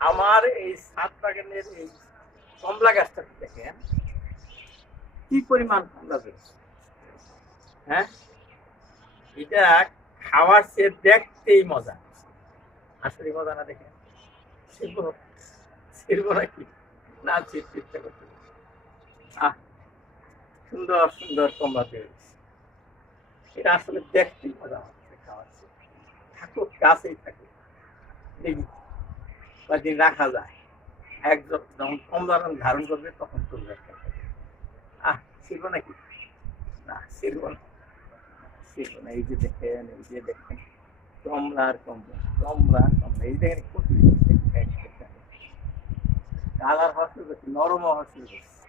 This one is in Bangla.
আমার এই ছাদ বাগানের এই কমলা গাছটা দেখেন কি পরিমাণ কমলা ধরেছে। হ্যাঁ, এটা খাওয়ার চেয়ে দেখতেই মজা। আসলে মজা না দেখে ছিড়বো ছিড়বো নাকি না ছিড়তে ইচ্ছা করতে। আহ, সুন্দর সুন্দর কমলা পেয়েছি। এটা আসলে দেখতেই মজা হচ্ছে, খাওয়ার চেয়ে থাকুক গাছেই থাকুক, দেখি কয়েকদিন রাখা যায়। একদম যখন কমলা রং ধারণ করবে তখন তুলবে একটা করে। ছিড়বো নাকি না ছিড়বো না, ছিড়বো না। এই যে দেখেন, এই যে দেখেন কমলা আর কমলা, কমলা আর কমলা, এই দেখেন কালার হওয়া শুরু করছে, নরম হওয়া শুরু করছে।